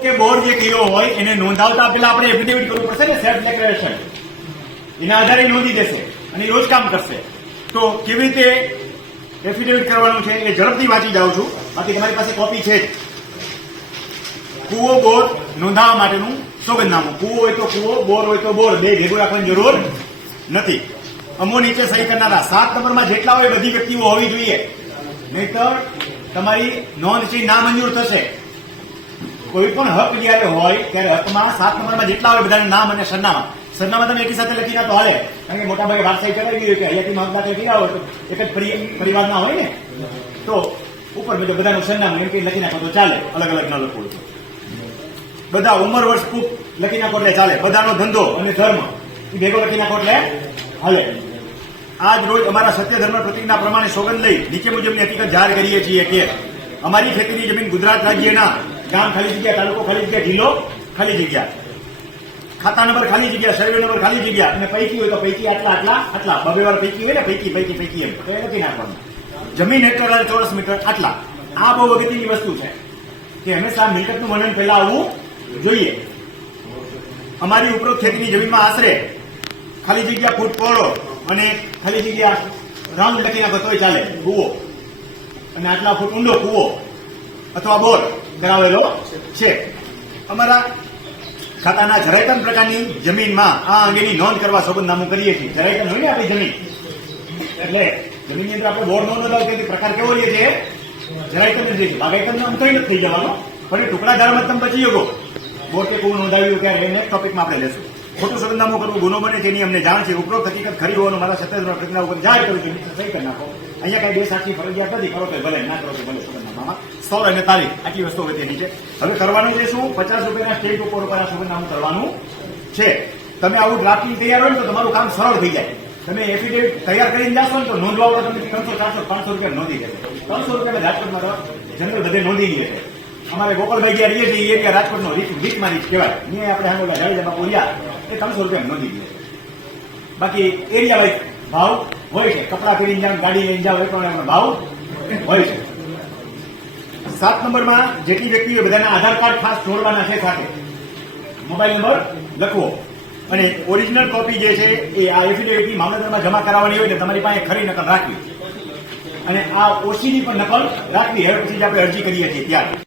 કે બોર્ડ જે કર્યો હોય એને નોંધાવતા પહેલા આપણે એફિડેવિટ કરવું પડશે ને સેલ્ફ ડિક્લેરેશન એના આધારે નોંધી દેશે અને રોજ કામ કરશે. તો કેવી રીતે એફિડેવિટ કરવાનું છે એ ઝડપથી વાંચી જાઉં છું. બાકી તમારી પાસે કોપી છે જ. કૂવો, બોર નોંધાવવા માટેનું સોગંદનામું. કૂવો હોય તો કૂવો, બોર હોય તો બોર. બે ભેગું રાખવાની જરૂર નથી. અમો નીચે સહી કરનારા સાત નંબરમાં જેટલા હોય બધી વ્યક્તિઓ હોવી જોઈએ. નહીતર તમારી નોંધ છે નામંજૂર થશે. કોઈ પણ હક જયારે હોય, ત્યારે હકમાં સાત નંબરમાં જેટલા હોય બધાના નામ અને સરનામા. સરનામા તમે એકી સાથે લખી ના તો હાલે. કારણ કે મોટા ભાગે સાહેબ કરાવી ગયું કે અહીંયાથી મહાત્મા કર્યા હોય? તો એક જ પરી- પરિવારના હોય ને? તો ઉપર બધું બધાનું સરનામું, એમ કંઈ લખી નાખો તો ચાલે. અલગ અલગ ન લખવું બધા ઉંમર વર્ષ ખૂબ લખી નાખો એટલે ચાલે. બધાનો ધંધો અને ધર્મ. એ ભેગો લખી નાખો એટલે હાલે. આજ રોજ અમારા સત્ય ધર્મ પ્રતિજ્ઞા પ્રમાણે સોગંદ લઈ નીચે મુજબની હકીકત જાહેર કરીએ છીએ કે અમારી ખેતીની જમીન ગુજરાત રાજ્યના ગામ ખાલી જગ્યા, તાલુકો ખાલી જગ્યા, જિલ્લો ખાલી જગ્યા. ખાતા નંબર ખાલી જગ્યા, સર્વે નંબર ખાલી જગ્યા. અને પૈકી હોય તો પૈકી આટલા આટલા આટલા. બબે વાર પૈકી હોય ને, પૈકી પૈકી પૈકી એમ. તો એ લખી નાખવાનું. જમીન હેક્ટર ચોરસ મીટર આટલા. આ બહુ અગત્યની વસ્તુ છે કે હંમેશા મિલકતનું વર્ણન પહેલા આવવું જોઈએ. અમારી ઉપરોક્ત ખેતીની જમીનમાં આશરે ખાલી જગ્યા ફૂટ પહોળો અને ખાલી જગ્યા રાઉન્ડ લખી નાખો તોય ચાલે, કૂવો. અને આટલા ફૂટ ઊંડો કૂવો અથવા બોર. ધરાવેલો છે. અમારા ખાતાના જરાયતન પ્રકારની જમીનમાં આ અંગેની નોંધ કરવા સોગંદનામું કરીએ છીએ. જરાયતન હોય ને આપણી જમીન. એટલે જમીનની અંદર આપણે બોર્ડ નોંધ નોંધાવ તેથી પ્રકાર કેવો લે છે? જરાયતન જ લે છે બાગાયતન આમ નથી થઈ જવાનો. પણ એ ટુકડા ધારામાં તમે બચી ગયો બોર કે કોઈ નોંધાવ્યું કે એને ટોપિકમાં આપણે લેશું. ખોટું સોગંદનામું કરવું ગુનો બને તેની અમને જાણ છે. ઉપરોક્ત હકીકત ખરી હોવાનું મારા સત્તાધાર પ્રતિજ્ઞા ઉપર જાહેર કરું છું. સહી કરી નાખો. અહીંયા કઈ બે સાક્ષી ફરજિયાત નથી. કરો તો ભલે, ના કરો તો ભલે સોગંદનામામાં સ્થળ અને તારીખ, આટલી વસ્તુ હોય તેની છે. હવે કરવાનું છે શું? પચાસ રૂપિયાના સ્ટેજ ઉપર ઉપર આ કરવાનું છે. તમે આવું ડ્રાફ્ટિંગ તૈયાર હોય ને તો તમારું કામ સરળ થઈ જાય. તમે એફિડેવિટ તૈયાર કરીને જાશો ને તો નોંધવા તમે ત્રણસો, ચારસો, પાંચસો રૂપિયા નોંધી જશે ત્રણસો રૂપિયા રાજકોટમાં જનરલ બધે નોંધી છે અમારે ગોપાલભાઈ જ્યાં રહીએ છીએ, એ રાજકોટનો રીત, રીતમાં રીત કહેવાય. અહીંયા આપણે હાંગોલા જાડેજા બાપુ એ ત્રણસો રૂપિયા નોંધી દે બાકી એરિયા વાઇઝ ભાવ હોય છે. કપડા પહેરીને જાવ ગાડી લઈને જાવ એ પ્રમાણે ભાવ હોય છે. સાત નંબરમાં જેટલી વ્યક્તિઓ બધાના આધાર કાર્ડ ખાસ જોડવાના છે સાથે, મોબાઈલ નંબર લખવો. અને ઓરિજિનલ કોપી જે છે, એ આ એફિડેવિટની મામલતદારમાં જમા કરાવવાની હોય એટલે તમારી પાસે ખરી નકલ રાખવી. અને આ ઓસીની પણ નકલ રાખવી હવે પછી આપણે અરજી કરીએ છીએ ત્યારે.